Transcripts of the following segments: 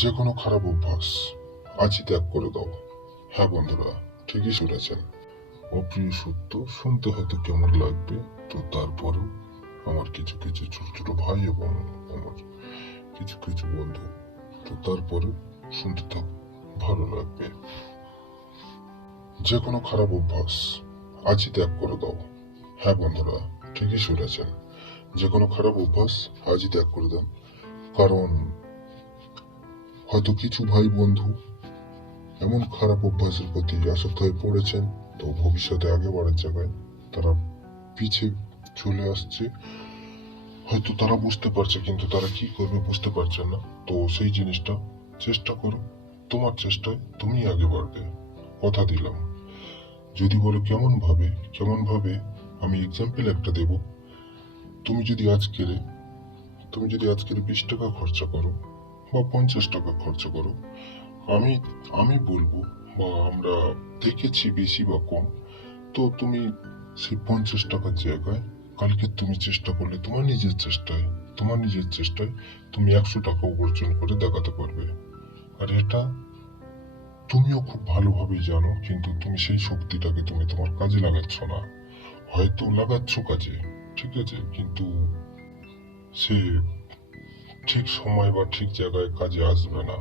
যে কোনো খারাপ অভ্যাস আজই ত্যাগ করে দাও। হ্যাঁ বন্ধুরা, ঠিকই শুনেছেন। অপ্রিয় সত্য শুনতে হয়তো কেমন লাগবে, তো তারপরেও আমার কিছু কিছু ছোট ছোট ভাই এবং আমার কিছু কিছু বন্ধু, তো তারপরে শুনতে থাকো, ভালো লাগবে। যে কোনো খারাপ অভ্যাস আজই ত্যাগ করে দাও। হ্যাঁ বন্ধুরা, ঠিকই শুনেছেন। যে কোনো খারাপ অভ্যাস আজই ত্যাগ করে দাও। কারণ হয়তো কিছু ভাই বন্ধু এমন খারাপ অভ্যাসের প্রতি আসক্ত হয়ে পড়েছেন, তো ভবিষ্যতে আগে বাড়ার জায়গায় তারা পিছে চলে আসছে। হয়তো তারা বুঝতে পারছে, কিন্তু তারা কি করবে বুঝতে পারছে না। তো সেই জিনিসটা চেষ্টা করো, তোমার চেষ্টায় তুমি আগে বাড়বে, কথা দিলাম। যদি বলো কেমন ভাবে, আমি এক্সাম্পল একটা দেব। তুমি যদি আজকের 20 টাকা খরচা করো বা 50 টাকা খরচা করো, আমি আমি বলবো বা আমরা দেখেছি বেশি বা কম, তো তুমি সেই 50 টাকার জায়গায় কালকে তুমি চেষ্টা করলে তোমার নিজের চেষ্টায় তুমি 100 টাকা উপার্জন করে দেখাতে পারবে। আর এটা তুমিও খুব ভালোভাবে জানো, কিন্তু তুমি সেই শক্তিটাকে তুমি তোমার কাজে লাগাচ্ছ না। হয়তো লাগাচ্ছ কাজে, ঠিক আছে, কিন্তু সে ঠিক সময় বা ঠিক জায়গায় কাজে আসবে না।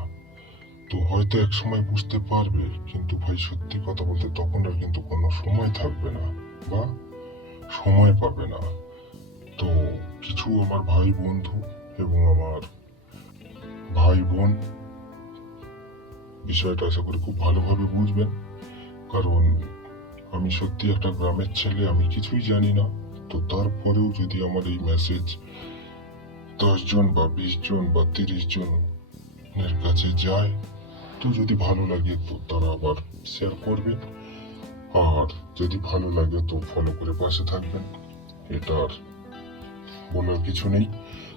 তো হয়তো এক সময় বুঝতে পারবে, কিন্তু ভাই সত্যি কথা বলতে তখন আর কিন্তু কোনো সময় থাকবে না বা সময় পাবে না। তো কিছু আমার ভাই বন্ধু এবং আমার ভাই বোন বিষয়টা আশা করি খুব ভালোভাবে বুঝবেন। কারণ আমি সত্যি একটা গ্রামের ছেলে, আমি কিছুই জানি না। তো তারপরেও যদি আমার এই মেসেজ 10 জন বা 20 জন বা 30 জনের কাছে যায়, তো যদি ভালো লাগে তো তারা আবার শেয়ার করবে। আর যদি ভালো লাগে তো ফলো করে পাশে থাকবেন। এটা আর বলার কিছু নেই।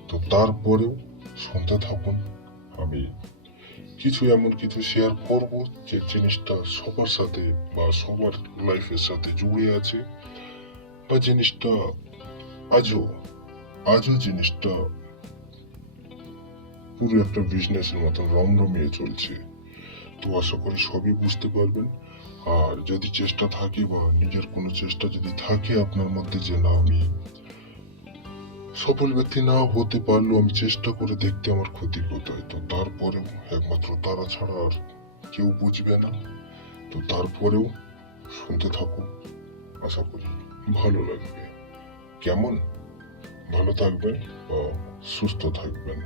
তো তারপরেও শুনতে থাকুন। আমি এমন কিছু শেয়ার করব যে জিনিসটা সবার সাথে বা সবার লাইফের সাথে জুড়ে আছে, বা জিনিসটা আজও আজও জিনিসটা পুরো একটা বিজনেসের মতো রমরমিয়ে চলছে। তো আশা করি সবই বুঝতে পারবেন। আর যদি চেষ্টা থাকে বা নিজের কোনো চেষ্টা যদি থাকে আপনার মধ্যে, যে না আমি সফল ব্যক্তি না হতে পারলেও আমি চেষ্টা করে দেখতে আমার ক্ষতি কোথায়, তো তারপরেও একমাত্র তারা ছাড়া আর কেউ বুঝবে না। তো তারপরেও শুনতে থাকুন, আশা করি ভালো লাগবে। কেমন? ভালো থাকবেন বা সুস্থ থাকবেন।